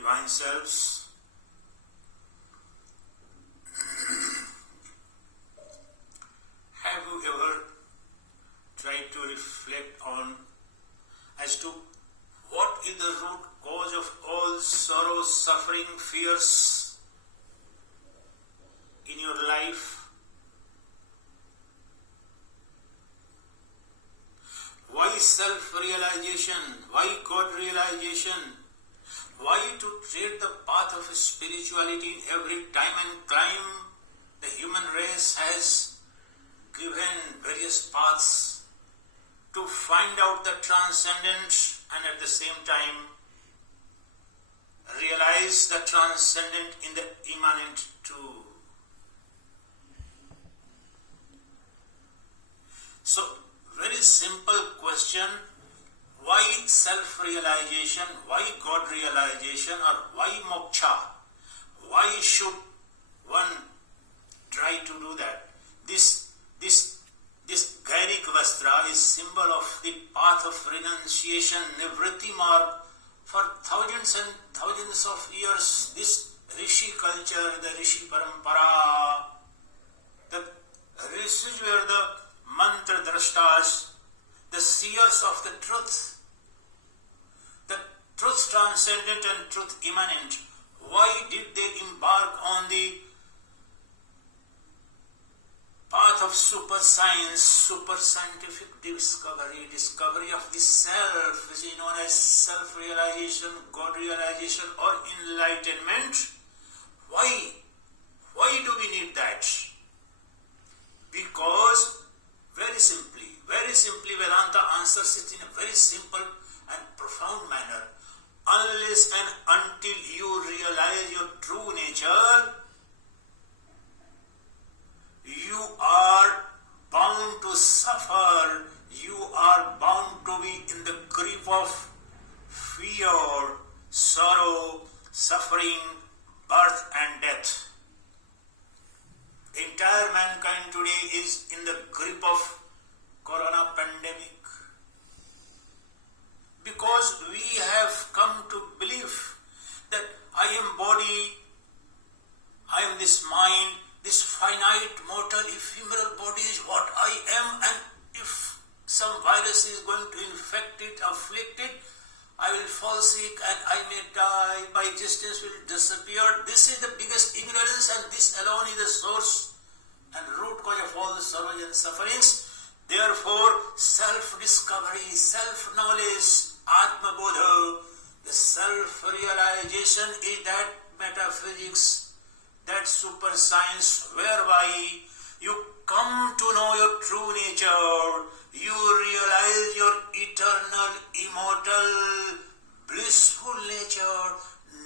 divine selves. Have you ever tried to reflect on as to what is the root cause of all sorrow, suffering, fears in your life? Why self-realization? Why God-realization? Why to tread the path of spirituality in every time and climb? The human race has given various paths to find out the transcendent and at the same time realize the transcendent in the immanent too. So, very simple question, why self-realization, why God-realization, or why moksha? Why should one try to do that? This Gairik Vastra is symbol of the path of renunciation, Nivritti marg. For thousands and thousands of years, this Rishi culture, the Rishi Parampara, the Rishis were the mantra drashtas, the seers of the truth transcendent and truth immanent. Why did they embark on the path of super science, super scientific discovery of the self, which is known as self-realization, God-realization or enlightenment? Why do we need that? Because very simply Vedanta answers it in a very simple and profound manner. Unless and until you realize your true nature, you are bound to suffer, you are bound to be in the grip of fear, sorrow, suffering, birth and death. Entire mankind today is in the grip of corona pandemic because we have come to believe that I am body, I am this mind, this finite, mortal, ephemeral body is what I am, and if some virus is going to infect it, afflict it, I will fall sick and I may die, my existence will disappear. This is the biggest ignorance, and this alone is the source and root cause of all the sorrows and sufferings. Therefore, self-discovery, self-knowledge, Atma-bodha, the self-realization is that metaphysics, that super science whereby you come to know your true nature, you realize your eternal, immortal, blissful nature,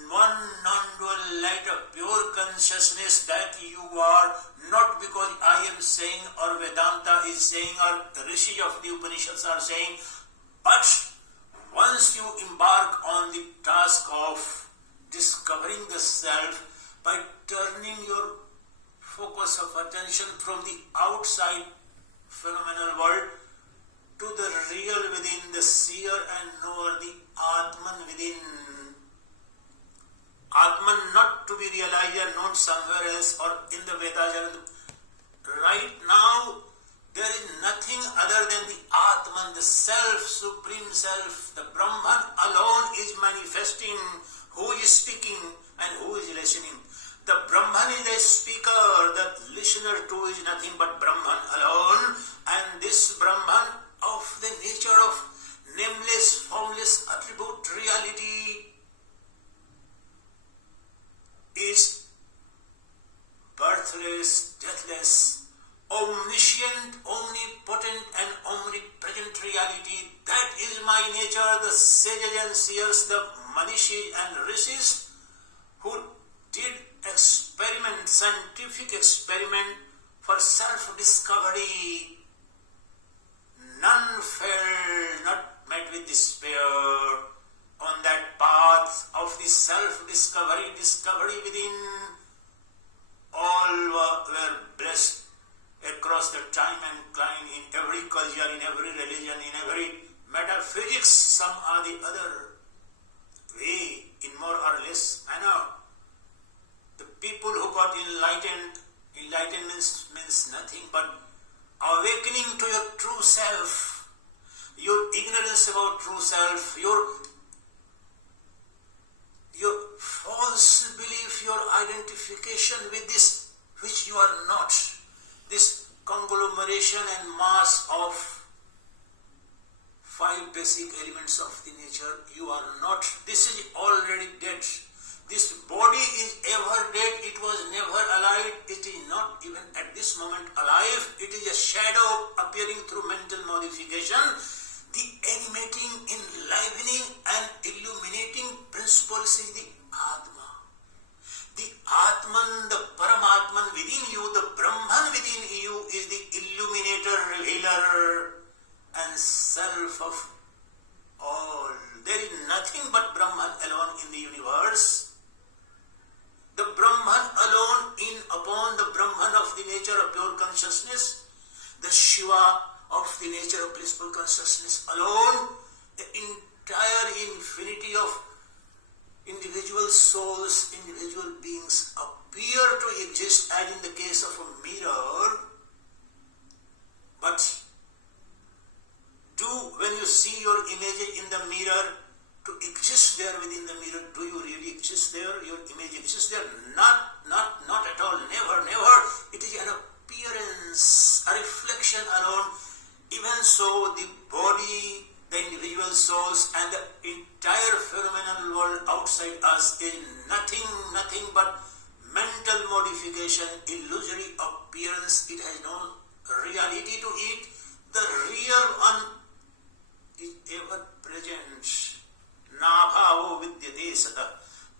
one non-dual light of pure consciousness that you are, not because I am saying or Vedanta is saying or the Rishi of the Upanishads are saying, but once you embark on the task of discovering the self by turning your focus of attention from the outside phenomenal world to the real within, the seer and knower, the Atman within. Atman not to be realized and known somewhere else or in the Vedas. Right now, there is nothing other than the Atman, the self, supreme self. The Brahman alone is manifesting who is speaking and who is listening. The Brahman is the speaker, the listener too is nothing but Brahman alone, and this Brahman of the nature of nameless, formless attribute reality is birthless, deathless, omniscient, omnipotent and omnipresent reality. That is my nature. The sages and seers, the Manishi and Rishis who did experiment, scientific experiment for self-discovery, none failed, not met with despair on that path of the self-discovery, discovery within. All were blessed across the time and climb in every culture, in every religion, in every metaphysics. Some are the other way, in more or bliss. I know. The people who got enlightenment means nothing but awakening to your true self, your ignorance about true self, your false belief, your identification with this which you are not, this conglomeration and mass of 5 basic elements of the nature, you are not. This is already dead. This body is ever dead, it was never alive, it is not even at this moment alive, it is a shadow appearing through mental modification. The animating, enlivening and illuminating principles is the Atma. The Atman, the Paramatman within you, the Brahman within you is the illuminator, revealer and self of all. There is nothing but Brahman alone in the universe. The Brahman alone in upon the Brahman of the nature of pure consciousness, the Shiva of the nature of blissful consciousness alone, the entire infinity of individual souls, individual beings appear to exist as in the case of a mirror. But when you see your image in the mirror, to exist there within the mirror, do you really exist there? Your image exists there? Not at all. Never. It is an appearance, a reflection alone. Even so, the body, the individual souls and the entire phenomenal world outside us is nothing but mental modification, illusory appearance. It has no reality to it. The real one is ever present. Nabhavo vidyate sata.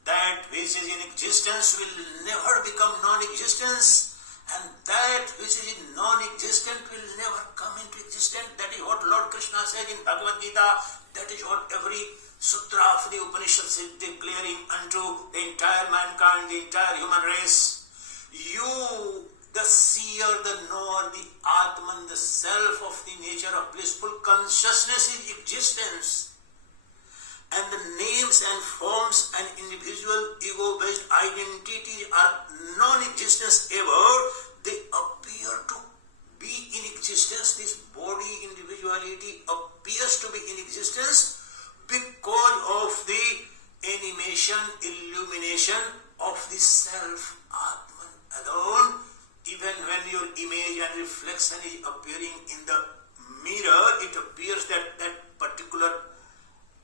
That which is in existence will never become non-existence, and that which is non-existent will never come into existence. That is what Lord Krishna said in Bhagavad Gita. That is what every sutra of the Upanishads is declaring unto the entire mankind, the entire human race. You, the seer, the knower, the Atman, the self of the nature of blissful consciousness is existence. And the names and forms and individual ego-based identities are non-existence ever. They appear to be in existence. This body individuality appears to be in existence because of the animation, illumination of the self, Atman alone. Even when your image and reflection is appearing in the mirror, it appears that that particular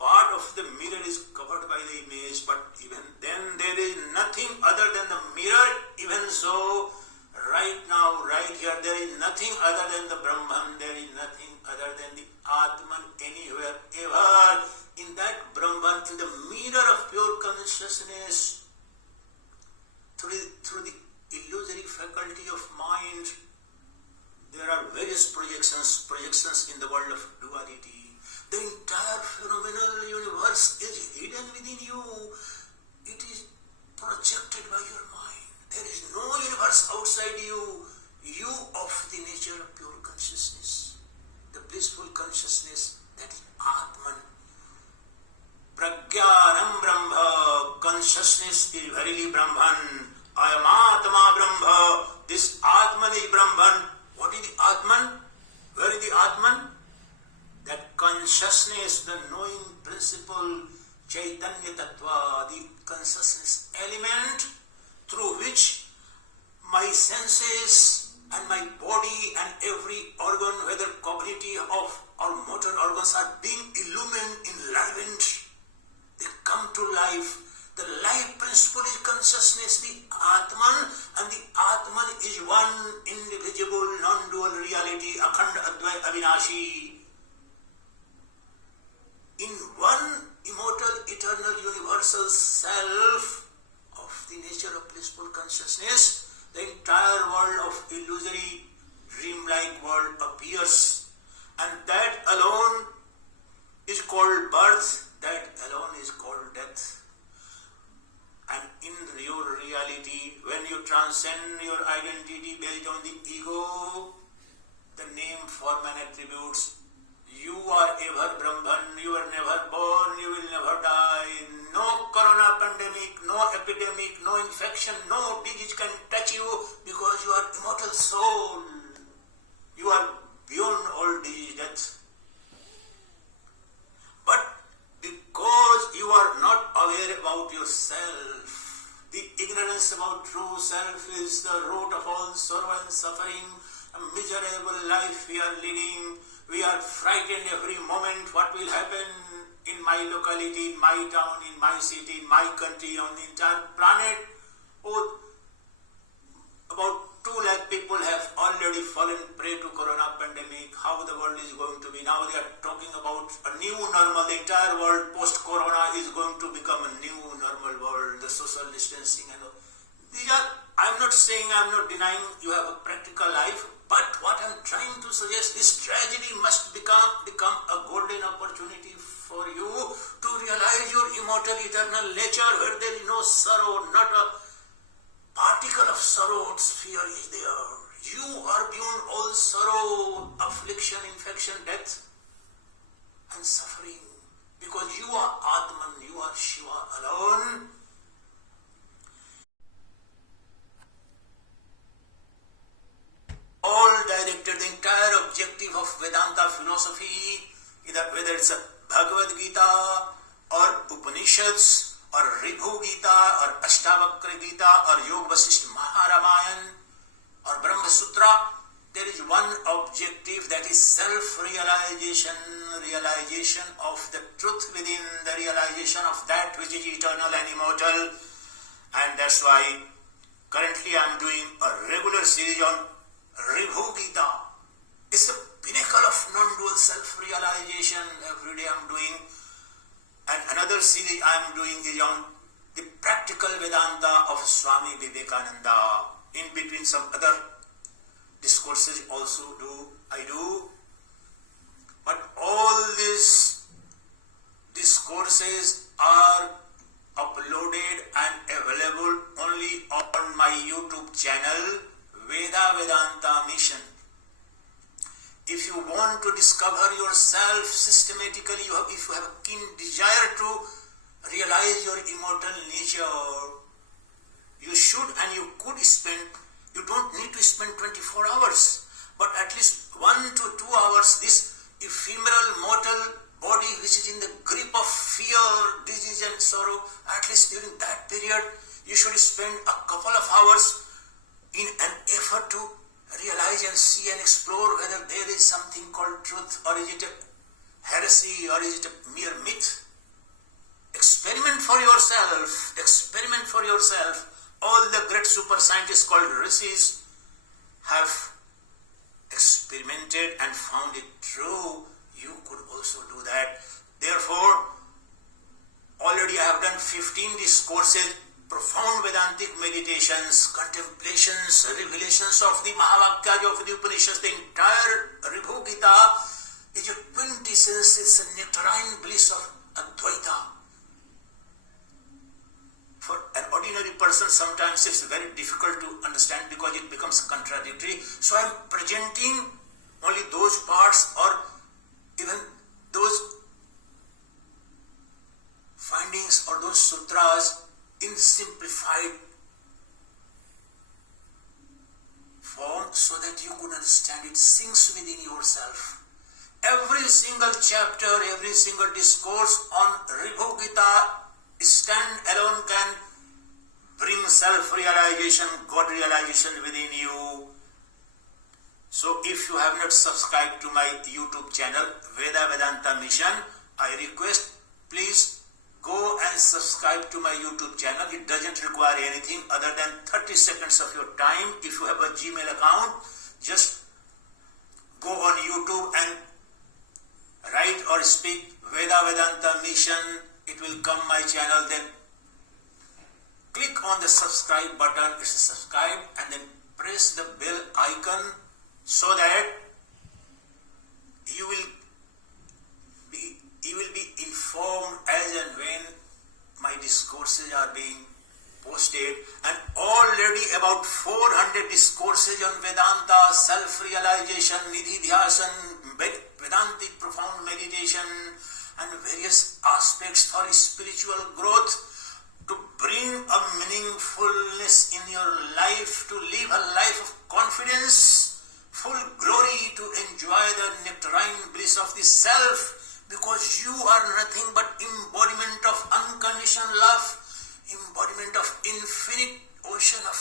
part of the mirror is covered by the image, but even then there is nothing other than the mirror. Even so, right now, right here, there is nothing other than the Brahman, there is nothing other than the Atman anywhere, ever. In that Brahman, in the mirror of pure consciousness, through the illusory faculty of mind, there are various projections in the world of duality. The entire phenomenal universe is hidden within you. It is projected by your mind. There is no universe outside you. You of the nature of pure consciousness, the blissful consciousness, that is Atman. Pragyanam Brahma, consciousness is verily Brahman. I am Atma Brahma. This Atman is Brahman. What is the Atman? Where is the Atman? That consciousness, the knowing principle, Chaitanya Tattva, the consciousness element through which my senses and my body and every organ, whether cognitive or motor organs, are being illumined, enlivened. They come to life. The life principle is consciousness, the Atman, and the Atman is one indivisible, non-dual reality, Akhand Advai Avinashi. In one immortal, eternal, universal self of the nature of blissful consciousness, the entire world of illusory, dreamlike world appears. And that alone is called birth, that alone is called death. And in your reality, when you transcend your identity based on the ego, the name, form and attributes, you are ever Brahman, you are never born, you will never die. No corona pandemic, no epidemic, no infection, no disease can touch you because you are immortal soul. You are beyond all disease, death. But because you are not aware about yourself, the ignorance about true self is the root of all sorrow and suffering. A miserable life we are leading. We are frightened every moment what will happen in my locality, in my town, in my city, in my country, on the entire planet. Oh, about 2 lakh people have already fallen prey to corona pandemic. How the world is going to be. Now they are talking about a new normal. The entire world post-corona is going to become a new normal world. The social distancing and all. These are, I'm not saying, I'm not denying you have a practical life. But what I'm trying to suggest, this tragedy must become a golden opportunity for you to realize your immortal eternal nature where there is no sorrow, not a particle of sorrow or fear is there. You are beyond all sorrow, affliction, infection, death and suffering because you are Atman, you are Shiva alone. All directed, the entire objective of Vedanta philosophy, whether it's a Bhagavad Gita or Upanishads or Ribhu Gita or Ashtavakra Gita or Yoga Vasishtha Maharamayan or Brahma Sutra, there is one objective, that is self-realization, realization of the truth within, the realization of that which is eternal and immortal. And that's why currently I am doing a regular series on Ribhu Gita. It's the pinnacle of non-dual self-realization. Every day I'm doing. And another series I'm doing is on the practical Vedanta of Swami Vivekananda. In between some other discourses also I do. But all these discourses are uploaded and available only on my YouTube channel, Vedavedanta Mission. If you want to discover yourself systematically, if you have a keen desire to realize your immortal nature, you should and you could spend, you don't need to spend 24 hours, but at least 1 to 2 hours, this ephemeral mortal body which is in the grip of fear, disease and sorrow, at least during that period, you should spend a couple of hours in an effort to realize and see and explore whether there is something called truth, or is it a heresy, or is it a mere myth. Experiment for yourself. Experiment for yourself. All the great super scientists called rishis have experimented and found it true. You could also do that. Therefore, already I have done 15 discourses, profound Vedantic meditations, contemplations, revelations of the Mahavakyas of the Upanishads. The entire Ribhu Gita is a quintessence, it's a nectarine bliss of Advaita. For an ordinary person, sometimes it's very difficult to understand because it becomes contradictory. So I'm presenting only those parts or even those findings or those sutras in simplified form so that you could understand it sinks within yourself. Every single chapter, every single discourse on Ribhu Gita stand alone can bring self-realization, God-realization within you. So if you have not subscribed to my YouTube channel, Vedavedanta Mission, I request please go and subscribe to my YouTube channel. It doesn't require anything other than 30 seconds of your time. If you have a Gmail account, just go on YouTube and write or speak Vedavedanta Mission. It will come my channel. Then click on the subscribe button. It's subscribe, and then press the bell icon so that you will be informed as and when my discourses are being posted. And already about 400 discourses on Vedanta, self-realization, Nididhyasan, Vedantic profound meditation, and various aspects for spiritual growth to bring a meaningfulness in your life, to live a life of confidence, full glory, to enjoy the nectarine bliss of the self, because you are nothing but embodiment of unconditional love, embodiment of infinite ocean of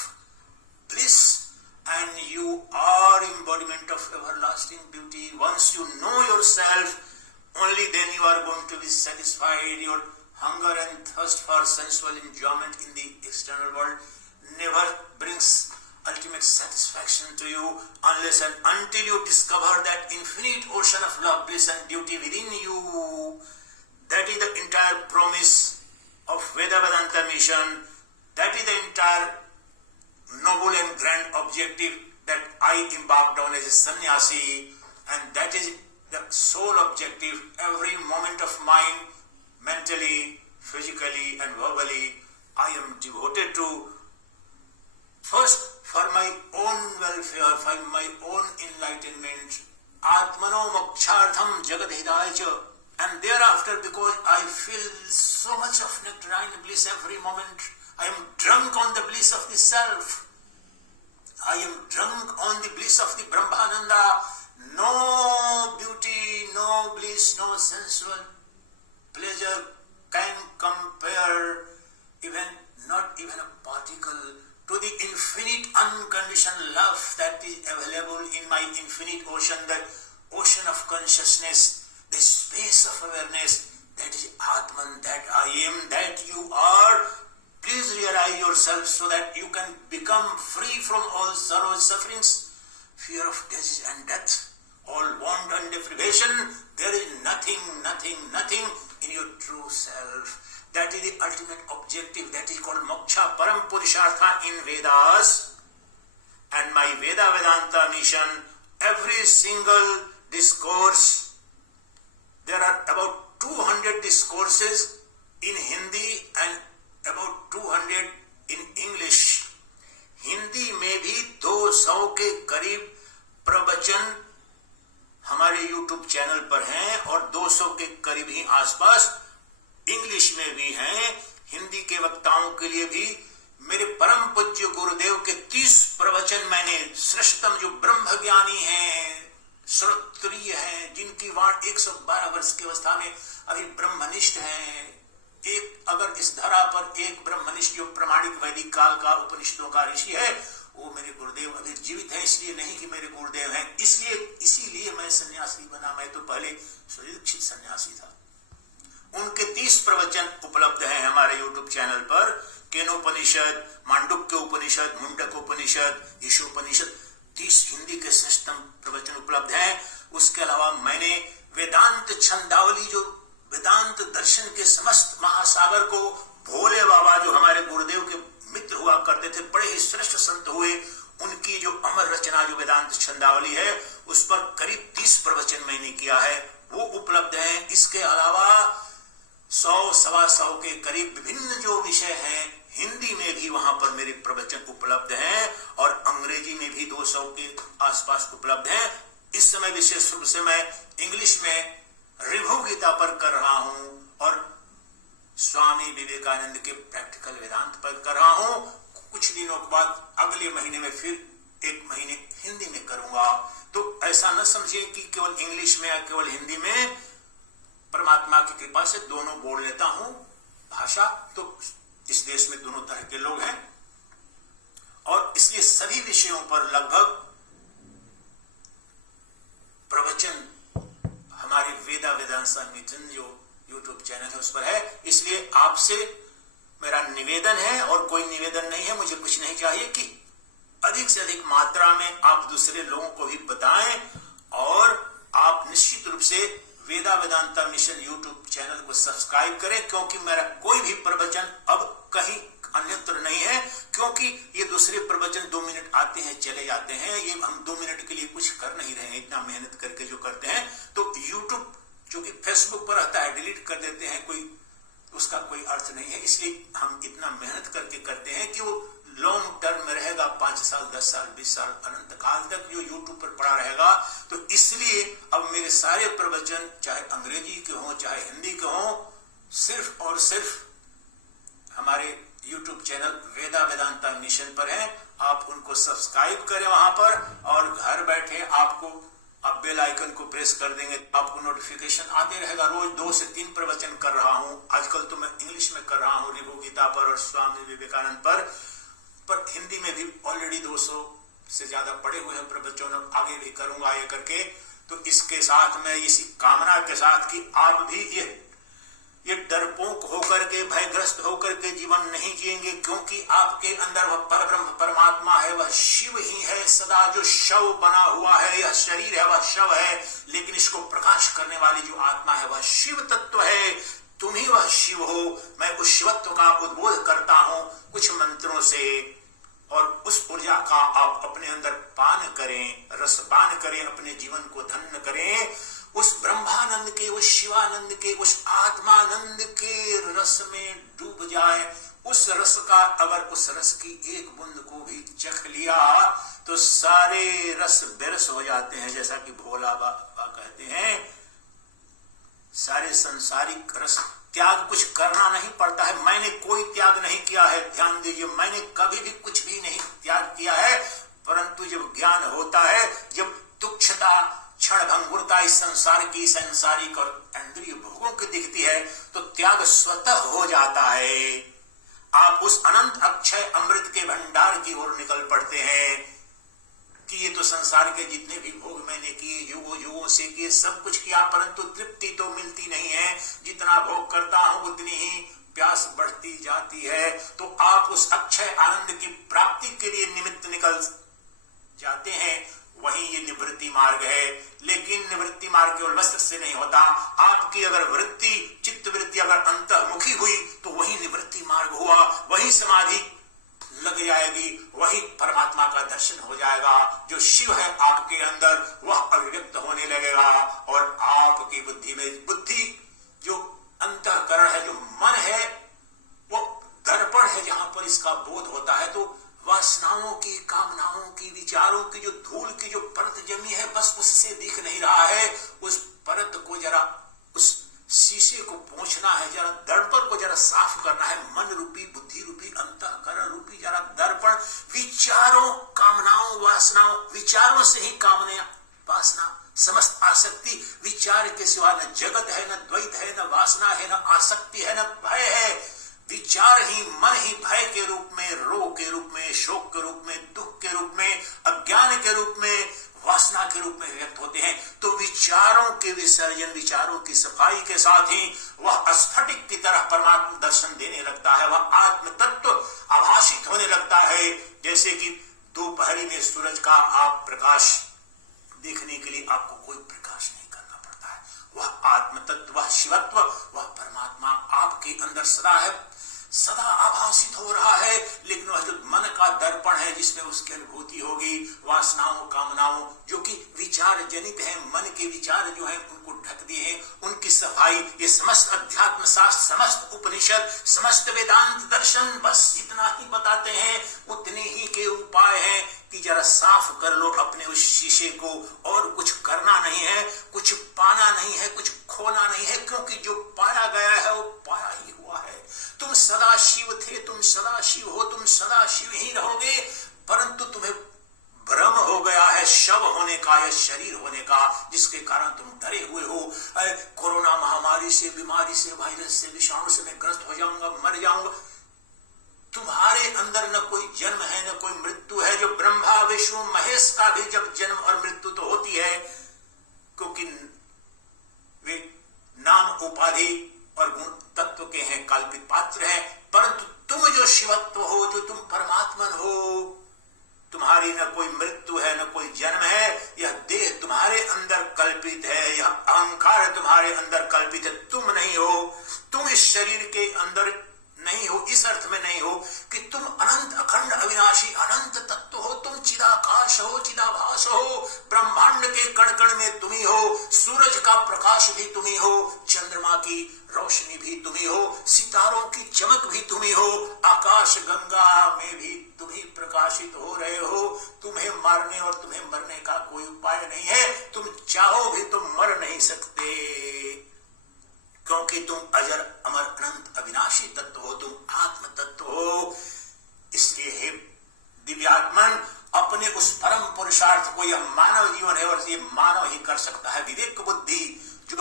bliss, and you are embodiment of everlasting beauty. Once you know yourself, only then you are going to be satisfied. Your hunger and thirst for sensual enjoyment in the external world never brings ultimate satisfaction to you unless and until you discover that infinite ocean of love, bliss and beauty within you. That is the entire promise of Vedavedanta Mission. That is the entire noble and grand objective that I embarked on as a sannyasi, and that is the sole objective. Every moment of mine, mentally, physically and verbally, I am devoted to, first for my own welfare, for my own enlightenment, Atmano Mokshardham Jagadhidaya, and thereafter because I feel so much of nectarine bliss every moment. I am drunk on the bliss of the self. I am drunk on the bliss of the Brahmananda. No beauty, no bliss, no sensual pleasure can compare, not even a particle, to the infinite unconditional love that is available in my infinite ocean, that ocean of consciousness, the space of awareness, that is Atman, that I am, that you are. Please realize yourself so that you can become free from all sorrows, sufferings, fear of disease and death, all want and deprivation. There is nothing in your true self. That is the ultimate objective. That is called moksha, param purushartha in Vedas. And my Vedavedanta Mission, every single discourse, there are about 200 discourses in Hindi and about 200 in English. Hindi में भी 200 के करीब प्रवचन हमारे YouTube channel पर हैं और 200 के करीब ही आसपास इंग्लिश में भी हैं। हिंदी के वक्ताओं के लिए भी मेरे परम पूज्य गुरुदेव के 30 प्रवचन मैंने, श्रेष्ठतम जो ब्रह्म ज्ञानी हैं, श्रोत्रिय हैं, जिनकी वाणी 112 वर्ष की अवस्था में अभी ब्रह्मनिष्ठ हैं। अगर इस धरा पर एक ब्रह्मनिष्ठ जो प्रमाणिक वैदिक काल का उपनिषदों का ऋषि है, वो मेरे गुरुदेव अभी जीवित है। इसलिए नहीं कि मेरे गुरुदेव हैं, इसीलिए मैं सन्यासी बना। मैं तो पहले सुदीक्षित सन्यासी था। उनके 30 प्रवचन उपलब्ध हैं हमारे YouTube चैनल पर। केनोपनिषद, मांडुक्य उपनिषद, मुंडक उपनिषद, ईशोपनिषद, 30 हिंदी के श्रेष्ठतम प्रवचन उपलब्ध हैं। उसके अलावा मैंने वेदांत छंदावली, जो वेदांत दर्शन के समस्त महासागर को भोले बाबा जो हमारे गुरुदेव के मित्र हुआ करते थे, बड़े ही श्रेष्ठ संत हुए, उनकी जो अमर रचना जो वेदांत छंदावली है, उस पर करीब 30 प्रवचन मैंने किया है, वो उपलब्ध है। इसके अलावा 100-125 के करीब विभिन्न जो विषय हैं, हिंदी में भी वहां पर मेरे प्रवचन उपलब्ध हैं और अंग्रेजी में भी 200 के आसपास उपलब्ध हैं। इस समय विशेष रूप से मैं इंग्लिश में रिभु गीता पर कर रहा हूं और स्वामी विवेकानंद के प्रैक्टिकल वेदांत पर कर रहा हूं। कुछ दिनों के बाद अगले महीने में फिर 1 महीने हिंदी में करूंगा। तो ऐसा न समझिए कि केवल इंग्लिश में या केवल हिंदी में, परमात्मा की कृपा से दोनों बोल लेता हूं भाषा। तो इस देश में दोनों तरह के लोग हैं और इसलिए सभी विषयों पर लगभग प्रवचन हमारे वेदावेदांता मिशन जो YouTube चैनल है उस पर है। इसलिए आपसे मेरा निवेदन है, और कोई निवेदन नहीं है, मुझे कुछ नहीं चाहिए, कि अधिक से अधिक मात्रा में आप दूसरे लोगों को भी बताएं और आप निश्चित रूप से वेदावेदांता मिशन YouTube चैनल को सब्सक्राइब करें, क्योंकि मेरा कोई भी प्रवचन अब कहीं अन्यत्र नहीं है। क्योंकि ये दूसरे प्रवचन 2 मिनट आते हैं चले जाते हैं, ये हम 2 मिनट के लिए कुछ कर नहीं रहे हैं, इतना मेहनत करके जो करते हैं। तो YouTube चूंकि फेसबुक पर रहता है, डिलीट कर देते हैं, कोई उसका कोई अर्थ नहीं है। इसलिए हम इतना मेहनत करके करते हैं कि वो लॉन्ग टर्म में रहेगा, 5 साल, 10 साल, 20 साल, अनंत काल तक जो YouTube पर पड़ा रहेगा। तो इसलिए अब मेरे सारे प्रवचन, चाहे अंग्रेजी के हों चाहे हिंदी के हों, सिर्फ और सिर्फ हमारे YouTube चैनल वेदा वेदांता मिशन पर हैं, आप उनको सब्सक्राइब करें वहां पर, और घर बैठे आपको आप बेल आइकन को प्रेस कर देंगे तो आपको नोटिफिकेशन आते रहेगा। रोज 2 से 3 प्रवचन कर रहा हूं, आजकल तो मैं इंग्लिश में कर रहा हूं, रिभु गीता पर और स्वामी विवेकानंद पर हिंदी में भी ऑलरेडी 200 से ज्यादा पड़े हुए हैं प्रवचन, आगे भी करूंगा ये करके। तो इसके साथ मैं इसी कामना के साथ कि आप भी ये डरपोक होकर के, भयग्रस्त होकर के जीवन नहीं जिएंगे, क्योंकि आपके अंदर वह परब्रह्म परमात्मा है, वह शिव ही है सदा, जो शव बना हुआ है। यह शरीर है वह शव है, लेकिन इसको प्रकाश करने वाली जो आत्मा है वह शिव तत्व है। तुम ही वह शिव हो। मैं उस शिवत्व का उद्बोध करता हूं कुछ मंत्रों से, और उस ऊर्जा का आप अपने अंदर पान करें, रसपान करें, अपने जीवन को धन्य करें। उस ब्रह्मानंद के, उस शिवानंद के, उस आत्मानंद के रस में डूब जाए। उस रस का, अगर उस रस की एक बूंद को भी चख लिया तो सारे रस बेरस हो जाते हैं। जैसा कि भोला बाबा कहते हैं, सारे संसारिक रस, त्याग कुछ करना नहीं पड़ता है। मैंने कोई त्याग नहीं किया है, ध्यान दीजिए, मैंने कभी भी कुछ भी नहीं त्याग किया है। परंतु जब ज्ञान होता है, जब तुच्छता, क्षण भंगुरता इस संसार की, सांसारिक और इंद्रिय भोगों की दिखती है, तो त्याग स्वतः हो जाता है। आप उस अनंत अक्षय अमृत के भंडार की ओर निकल पड़ते हैं कि ये तो संसार के जितने भी भोग मैंने किए, युगों युगों से किए, सब कुछ किया, परंतु तृप्ति तो मिलती नहीं है। जितना भोग करता हूं उतनी ही प्यास बढ़ती जाती है। तो आप उस अक्षय आनंद की प्राप्ति के लिए निमित्त निकल जाते हैं। वही ये निवृत्ति मार्ग है। लेकिन निवृत्ति मार्ग केवल वस्त्र से नहीं होता। आपकी अगर वृत्ति, चित्त वृत्ति अगर अंतर्मुखी हुई तो वही निवृत्ति मार्ग हुआ, वही समाधि लग जाएगी, वही परमात्मा का दर्शन हो जाएगा। जो शिव है आपके अंदर वह अभिव्यक्त होने लगेगा, और आपकी बुद्धि में, बुद्धि जो अंतःकरण है, जो मन है, वो दर्पण है जहां पर इसका बोध होता है। तो वासनाओं की, कामनाओं की, विचारों की जो धूल की जो परत जमी है, बस उससे दिख नहीं रहा है। उस परत को जरा, उस शीशे को पोंछना है, जरा दर्पण को जरा साफ करना है। मन रूपी, बुद्धि रूपी, अंतःकरण रूपी जरा दर्पण, विचारों, कामनाओं, वासनाओं, विचारों से ही कामना, वासना, समस्त आसक्ति, विचार के सिवा न जगत है, न द्वैत है, न वासना है, न आसक्ति है, न भय है। विचार ही, मन ही भय के रूप में, रोग के रूप में, शोक के रूप में, दुख के रूप में, अज्ञान के रूप में, वासना के रूप में व्यक्त होते हैं। तो विचारों के विसर्जन, विचारों की सफाई के साथ ही वह स्फटिक की तरह परमात्मा दर्शन देने लगता है। वह आत्म तत्व आभासित होने लगता है। जैसे कि दोपहरी में सूरज का आप प्रकाश देखने के लिए आपको कोई प्रकाश नहीं करना पड़ता है। वह आत्म तत्व, वह शिवत्व, वह परमात्मा आपके अंदर सदा है, सदा आभासित हो रहा है। लेकिन वह जो मन का दर्पण है, जिसमें उसकी अनुभूति होगी, वासनाओं, कामनाओं जो कि विचार जनित है, मन के विचार जो है उनको ढक दिए हैं, उनकी सफाई, ये समस्त अध्यात्म शास्त्र, समस्त उपनिषद, समस्त वेदांत दर्शन बस इतना ही बताते हैं। उतने ही के उपाय हैं कि जरा साफ कर लो अपने उस शीशे को, और कुछ करना नहीं है, कुछ पाना नहीं है, कुछ खोना नहीं है, क्योंकि जो पाया गया है वो पाया ही हुआ है। तुम सदा शिव थे, तुम सदा शिव हो, तुम सदा शिव ही रहोगे। परंतु तुम्हें भ्रम हो गया है शव होने का या शरीर होने का, जिसके कारण तुम डरे हुए हो। कोरोना महामारी से, बीमारी से, वायरस से, विषाणु से मैं ग्रस्त हो जाऊंगा, मर जाऊंगा। तुम्हारे अंदर न कोई जन्म है, न कोई मृत्यु है। जो ब्रह्मा, विष्णु, महेश का भी जब जन्म और मृत्यु तो होती है, क्योंकि वे नाम, उपाधि और गुण तत्व के हैं, काल्पित पात्र हैं। परंतु तुम जो शिवत्व हो, जो तुम परमात्मन हो, तुम्हारी न कोई मृत्यु है, न कोई जन्म है। यह देह तुम्हारे अंदर कल्पित है, यह अहंकार तुम्हारे अंदर कल्पित है। तुम नहीं हो, तुम इस शरीर के अंदर नहीं हो, इस अर्थ में नहीं हो कि तुम अनंत, अखंड, अविनाशी, अनंत तत्व हो। तुम चिदाकाश हो, चिदाभास हो, ब्रह्मांड के कण कण में तुम ही हो। सूरज का प्रकाश भी तुम ही हो, चंद्रमा की रोशनी भी तुम ही हो, सितारों की चमक भी तुम ही हो, आकाश गंगा में भी तुम ही प्रकाशित हो रहे हो। तुम्हें मारने और तुम्हें मरने का कोई उपाय नहीं है। तुम चाहो भी तुम मर नहीं सकते, क्योंकि तुम अजर, अमर, अनंत, अविनाशी तत्व हो, तुम आत्म तत्व हो। को यह मानव जीवन है और ये मानव ही कर सकता है। विवेक बुद्धि जो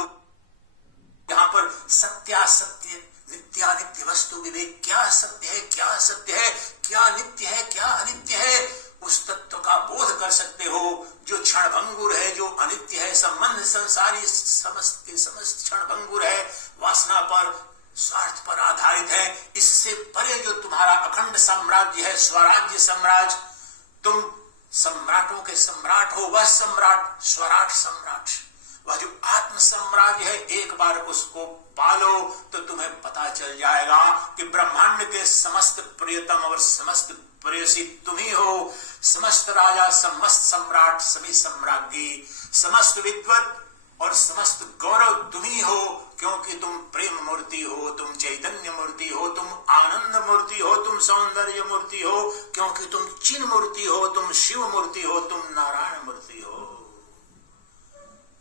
यहाँ पर सत्यासत्य, नित्यानित्य वस्तु विवेक, क्या सत्य है, क्या असत्य है, क्या नित्य है, क्या अनित्य है, उस तत्व का बोध कर सकते हो जो क्षणभंगुर है, जो अनित्य है, संबंध संसारी समस्त के समस्त क्षणभंगुर है, वासना पर, स्वार्थ पर आधारित है। इससे परे जो तुम्हारा अखंड साम्राज्य है, स्वराज्य साम्राज्य, तुम सम्राटों के सम्राट हो, वह सम्राट स्वराट सम्राट, वह जो आत्म साम्राज्य है, एक बार उसको पालो तो तुम्हें पता चल जाएगा कि ब्रह्मांड के समस्त प्रियतम और समस्त प्रेयसी तुम ही हो, समस्त राजा, समस्त सम्राट, सभी सम्राज्ञी, समस्त विद्वत और समस्त गौरव तुम ही हो, क्योंकि तुम प्रेम मूर्ति हो, तुम चैतन्य मूर्ति हो, तुम आनंद मूर्ति हो, तुम सौंदर्य मूर्ति हो, क्योंकि तुम चिन्ह मूर्ति हो, तुम शिव मूर्ति हो, तुम नारायण मूर्ति हो।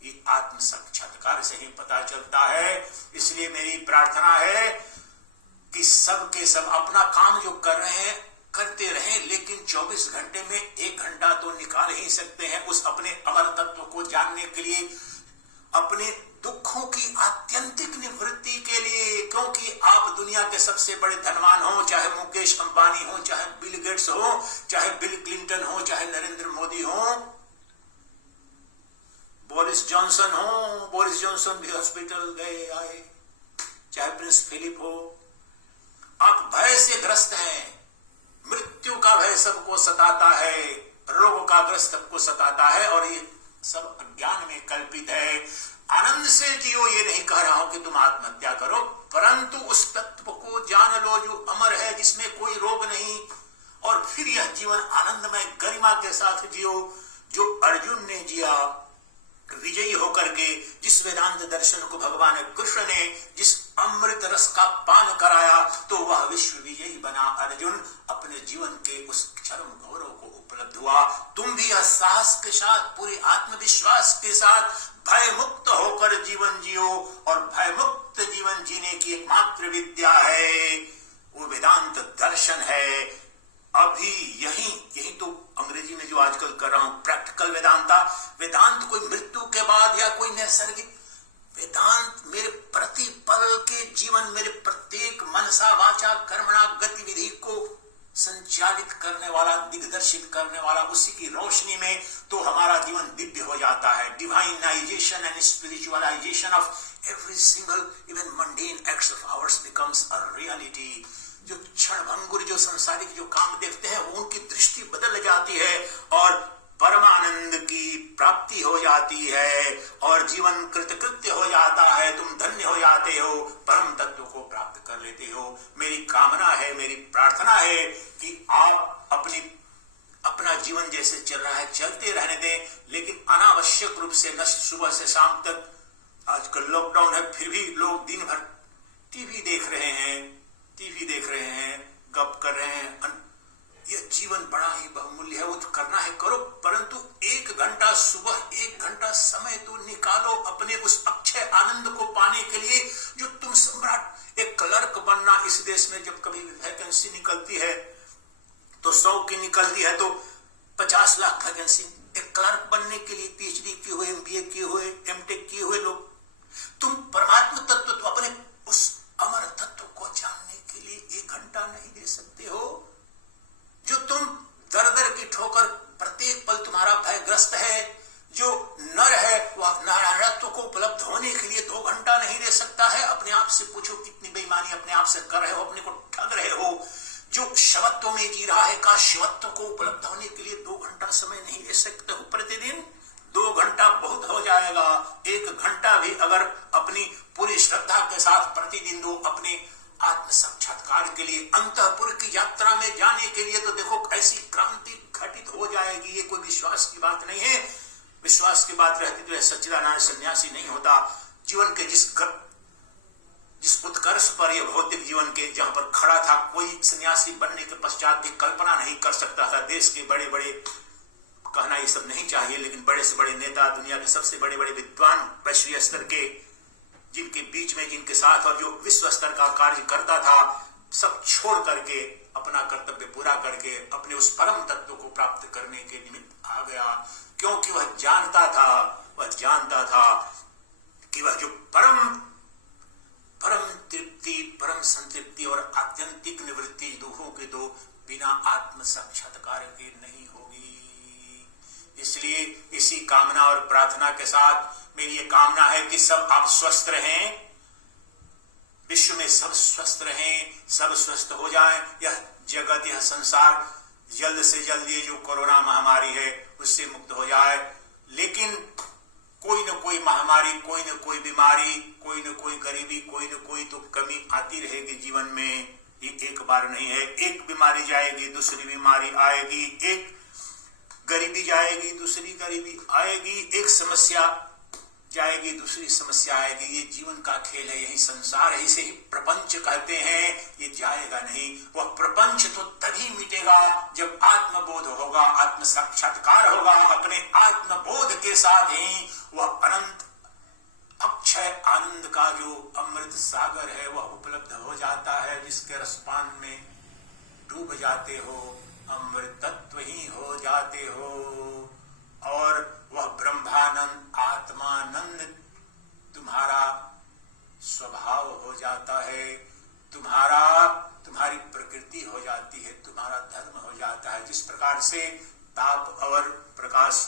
ये आत्म साक्षात्कार से ही पता चलता है। इसलिए मेरी प्रार्थना है कि सब के सब अपना काम जो कर रहे हैं करते रहें, लेकिन 24 घंटे में 1 घंटा तो निकाल ही सकते हैं उस अपने अमर तत्व को जानने के लिए, अपने दुखों की आत्यंतिक निवृत्ति के लिए। क्योंकि आप दुनिया के सबसे बड़े धनवान हो, चाहे मुकेश अंबानी हो, चाहे बिल गेट्स हो, चाहे बिल क्लिंटन हो, चाहे नरेंद्र मोदी हो, बोरिस जॉनसन हो, बोरिस जॉनसन भी हॉस्पिटल गए आए, चाहे प्रिंस फिलिप हो, आप भय से ग्रस्त हैं। मृत्यु का भय सबको सताता है, रोग का ग्रस्त सबको सताता है, और ये सब अज्ञान में कल्पित है। आनंद से जियो, ये नहीं कह रहा हूं कि तुम आत्महत्या करो, परंतु उस तत्व को जान लो जो अमर है, जिसमें कोई रोग नहीं, और फिर यह जीवन आनंदमय गरिमा के साथ जियो जो अर्जुन ने जिया, विजयी होकर के। जिस वेदांत दर्शन को भगवान कृष्ण ने जिस अमृत रस का पान कराया, तो वह विश्व विजयी बना अर्जुन, अपने जीवन के उस चरम गौरव को उपलब्ध हुआ। तुम भी यह साहस के साथ, पूरे आत्मविश्वास के साथ भय मुक्त होकर जीवन जियो, और भय मुक्त जीवन जीने की एकमात्र विद्या है वो वेदांत दर्शन है। अभी यही तो अंग्रेजी में जो आजकल कर रहा हूं प्रैक्टिकल वेदांता। वेदांत कोई मृत्यु के बाद या कोई नैसर्गिक, वेदांत मेरे प्रतिपल के जीवन, मेरे प्रत्येक मनसा वाचा कर्मणा गतिविधि को संचालित करने वाला, दिग्दर्शित करने वाला, उसी की रोशनी में तो हमारा जीवन दिव्य हो जाता है। Divinisation and spiritualisation of every single even mundane acts of ours becomes a reality. जो क्षणभंगुर, जो संसारिक जो काम देखते हैं, वो उनकी दृष्टि बदल जाती है और परमानंद की प्राप्ति हो जाती है, और जीवन कृतकृत्य हो जाता है, तुम धन्य हो जाते हो, परम तत्व को प्राप्त कर लेते हो। मेरी कामना है, मेरी प्रार्थना है कि आप अपना जीवन जैसे चल रहा है चलते रहने दें, लेकिन अनावश्यक रूप से न सुबह से शाम तक, आजकल लॉकडाउन है फिर भी लोग दिन भर टीवी देख रहे हैं, गप कर रहे हैं। यह जीवन बड़ा ही बहुमूल्य है, वो तो करना है करो, परंतु 1 घंटा सुबह, 1 घंटा समय तो निकालो अपने उस अक्षय आनंद को पाने के लिए जो तुम सम्राट। एक क्लर्क बनना इस देश में, जब कभी वैकेंसी निकलती है तो 100 की निकलती है तो 50 लाख वैकेंसी। एक क्लर्क बनने के लिए PhD किए हुए, MBA किए हुए, MTech किए हुए लोग। तुम परमात्मा तत्व, तो अपने उस अमर तत्व को जानने के लिए 1 घंटा नहीं दे सकते हो? जो तुम दर दर की ठोकर, प्रत्येक पल तुम्हारा भयग्रस्त है, जो नर है वह नारायणत्व को उपलब्ध होने के लिए 2 घंटा नहीं दे सकता है। अपने आप से पूछो कितनी बेईमानी अपने आप से कर रहे हो, अपने को ठग रहे हो। जो शवत्व में जी रहा है का शिवत्व को उपलब्ध होने के लिए 2 घंटा समय नहीं दे सकते हो प्रतिदिन। 2 घंटा बहुत हो जाएगा। 1 घंटा भी अगर अपनी पूरी श्रद्धा के साथ प्रतिदिन दो, अपने आत्म साक्षात्कार के लिए, अंतःपुर की यात्रा में जाने के लिए, तो देखो ऐसी क्रांति घटित हो जाएगी। ये कोई विश्वास की बात नहीं है। विश्वास की बात रहती तो सच्चिदानंद सन्यासी नहीं होता। जीवन के जिस उत्कर्ष पर, यह भौतिक जीवन के जहां पर खड़ा था, कोई सन्यासी बनने के पश्चात भी कल्पना नहीं कर सकता था। देश के बड़े बड़े, कहना ये सब नहीं चाहिए, लेकिन बड़े से बड़े नेता, दुनिया के सबसे बड़े बड़े विद्वान, वैश्वीय स्तर के, जिनके बीच में, जिनके साथ और जो विश्व स्तर का कार्य करता था, सब छोड़ करके अपना कर्तव्य पूरा करके अपने उस परम तत्व को प्राप्त करने के निमित्त आ गया, क्योंकि वह जानता था कि वह जो परम तृप्ति, परम संतृप्ति और आत्यंतिक निवृत्ति दुखों के दो बिना आत्म साक्षात्कार के नहीं होगी। इसलिए इसी कामना और प्रार्थना के साथ मेरी ये कामना है कि सब आप स्वस्थ रहें, विश्व में सब स्वस्थ रहें, सब स्वस्थ हो जाएं। यह जगत, यह संसार जल्द से जल्द ये जो कोरोना महामारी है उससे मुक्त हो जाए। लेकिन कोई न कोई महामारी, कोई न कोई बीमारी, कोई न कोई गरीबी, कोई न कोई तो कमी आती रहेगी जीवन में। ये एक बार नहीं है, एक बीमारी जाएगी दूसरी बीमारी आएगी, एक गरीबी जाएगी दूसरी गरीबी आएगी, एक समस्या जाएगी दूसरी समस्या आएगी। ये जीवन का खेल है, यही संसार है, इसे ही प्रपंच कहते हैं। ये जाएगा नहीं। वह प्रपंच तो तभी मिटेगा जब आत्मबोध होगा, आत्म साक्षात्कार होगा। अपने आत्मबोध के साथ ही वह अनंत अक्षय आनंद का जो अमृत सागर है वह उपलब्ध हो जाता है, जिसके रसपान में डूब जाते हो, अमृत तत्व ही हो जाते हो और वह ब्रह्मानंद आत्मानंद तुम्हारा स्वभाव हो जाता है, तुम्हारी प्रकृति हो जाती है, तुम्हारा धर्म हो जाता है। जिस प्रकार से ताप और प्रकाश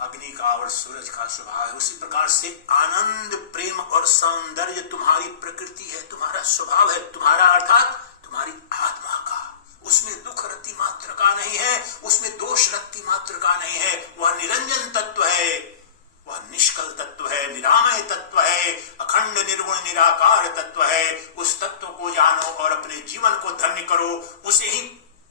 अग्नि का और सूरज का स्वभाव है, उसी प्रकार से आनंद, प्रेम और सौंदर्य तुम्हारी प्रकृति है, तुम्हारा स्वभाव है, तुम्हारा अर्थात तुम्हारी आत्मा का। उसमें दुख रत्ती मात्र का नहीं है, उसमें दोष रत्ती मात्र का नहीं है। वह निरंजन तत्व है, वह निष्कल तत्व है, निरामय तत्व है, अखंड निर्गुण निराकार तत्व है। उस तत्व को जानो और अपने जीवन को धन्य करो, उसे ही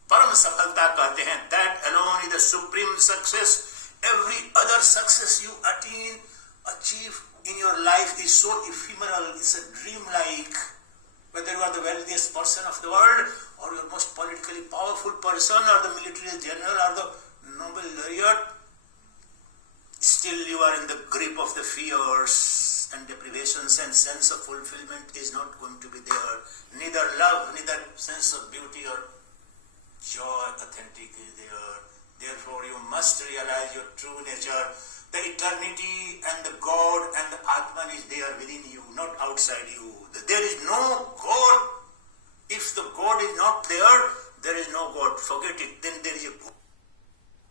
परम सफलता कहते हैं। That alone is the supreme success. Every other success you achieve in your life is so ephemeral, it's a dream-like. Whether you are the wealthiest person of the world or your most politically powerful person or the military general or the Nobel laureate, still you are in the grip of the fears and deprivations, and sense of fulfillment is not going to be there. Neither love, neither sense of beauty or joy authentic is there. Therefore you must realize your true nature. The eternity and the God and the Atman is there within you, not outside you. There is no God. If the God is not there, there is no God. Forget it. Then there is a God.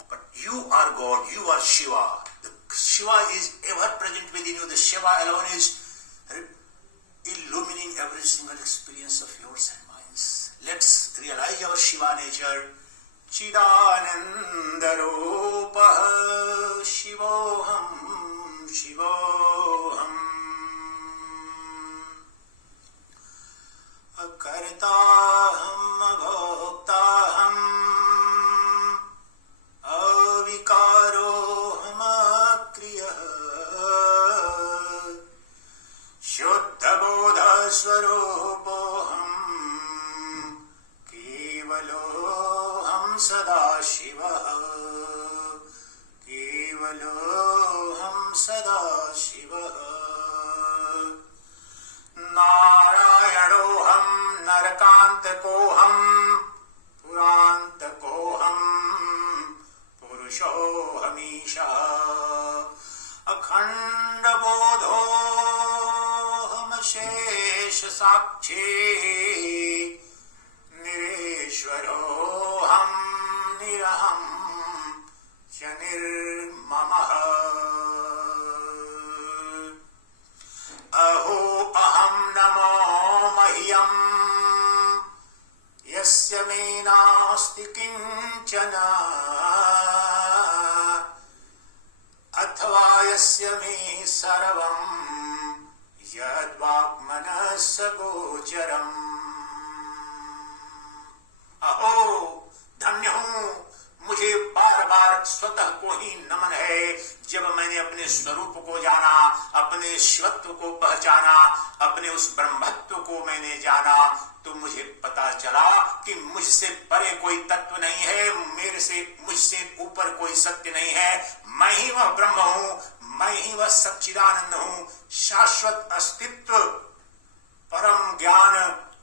But you are God. You are Shiva. The Shiva is ever present within you. The Shiva alone is illumining every single experience of yours and mine. Let's realize our Shiva nature. Chidananda Rupa Shivoham Shivoham Akartaham Abhoktaham Avikaroham Akriyah Shuddha Bodha Swarupoham Kevaloham Sada Shiva Kevaloham Sada Shiva Narayadoham Narakantakoham Purantakoham Purushohamisha Akhanda Bodhoham Shesha Sakshi Nireshwaroham Niraham Chanirmamaha Aho aham namo mahyam yasya me nasti kinchana athva yasya me sarvam yadvak manasa gocharam अहो धन्य हूं, मुझे बार बार स्वतः को ही नमन है। जब मैंने अपने स्वरूप को जाना, अपने शिवत्व को पहचाना, अपने उस ब्रह्मत्व को मैंने जाना, तो मुझे पता चला कि मुझसे परे कोई तत्व नहीं है, मुझसे ऊपर कोई सत्य नहीं है। मैं ही वह ब्रह्म हूं, मैं ही वह सच्चिदानंद हूं। शाश्वत अस्तित्व, परम ज्ञान,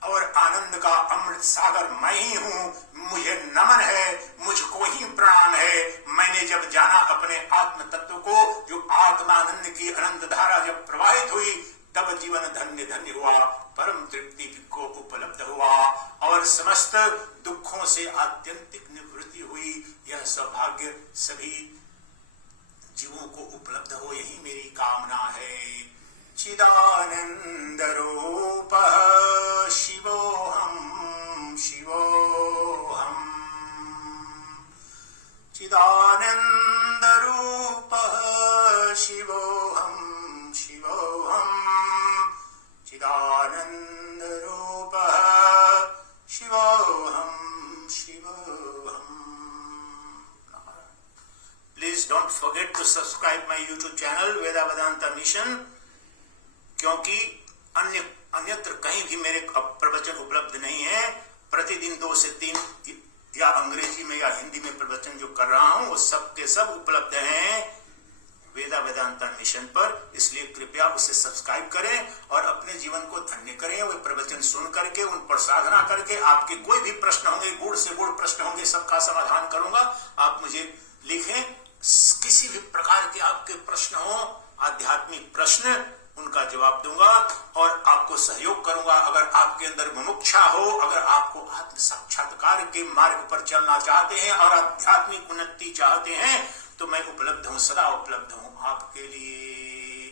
और आनंद का अमृत सागर मैं ही हूँ, मुझे नमन है, मुझको ही प्रणाम है। मैंने जब जाना अपने आत्म तत्व को, जो आत्मानंद की अनंत धारा जब प्रवाहित हुई, तब जीवन धन्य धन्य हुआ, परम तृप्ति को उपलब्ध हुआ और समस्त दुखों से आत्यंतिक निवृत्ति हुई। यह सौभाग्य सभी जीवों को उपलब्ध हो, यही मेरी कामना है। चिदानंद रूप शिवोहम शिवोहम, चिदानंद रूप शिवोहम शिवोहम, चिदानंद रूप शिवोहम शिवोहम। Please don't forget to subscribe my YouTube channel Vedavedanta Mission, क्योंकि अन्यत्र कहीं भी मेरे प्रवचन उपलब्ध नहीं है। प्रतिदिन 2 से 3 या अंग्रेजी में या हिंदी में प्रवचन जो कर रहा हूं वो सब के सब उपलब्ध हैं वेदा वेदांता मिशन पर। इसलिए कृपया उसे सब्सक्राइब करें और अपने जीवन को धन्य करें। वे प्रवचन सुन करके, उन पर साधना करके, आपके कोई भी प्रश्न होंगे, गुड़ से गुड़ प्रश्न होंगे, सबका समाधान करूंगा। आप मुझे लिखें, किसी भी प्रकार के आपके प्रश्न हो, आध्यात्मिक प्रश्न, उनका जवाब दूंगा और आपको सहयोग करूंगा। अगर आपके अंदर मुमुक्षा हो, अगर आपको आत्म साक्षात्कार के मार्ग पर चलना चाहते हैं और आध्यात्मिक उन्नति चाहते हैं, तो मैं उपलब्ध हूं, सदा उपलब्ध हूं आपके लिए।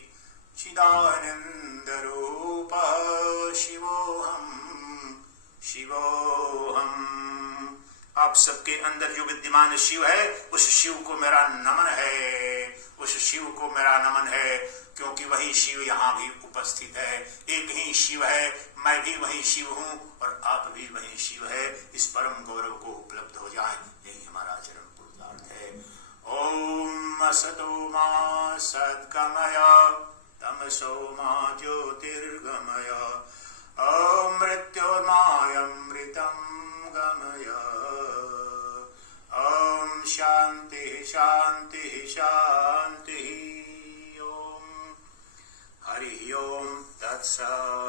चिदानंद रूप शिवोहम शिवोहम। आप सबके अंदर जो विद्यमान शिव है, उस शिव को मेरा नमन है, उस शिव को मेरा नमन है, क्योंकि वही शिव यहाँ भी उपस्थित है। एक ही शिव है, मैं भी वही शिव हूँ और आप भी वही शिव है। इस परम गौरव को उपलब्ध हो जाए, यही हमारा चरण पुरुषार्थ है। ओम असतो मा सद्गमय, तमसो मा ज्योतिर्गमय, ओम मृत्योर्मायमृतं गमय, ओम शांति शांति शांति। ओम हरि ओम तत्सत्।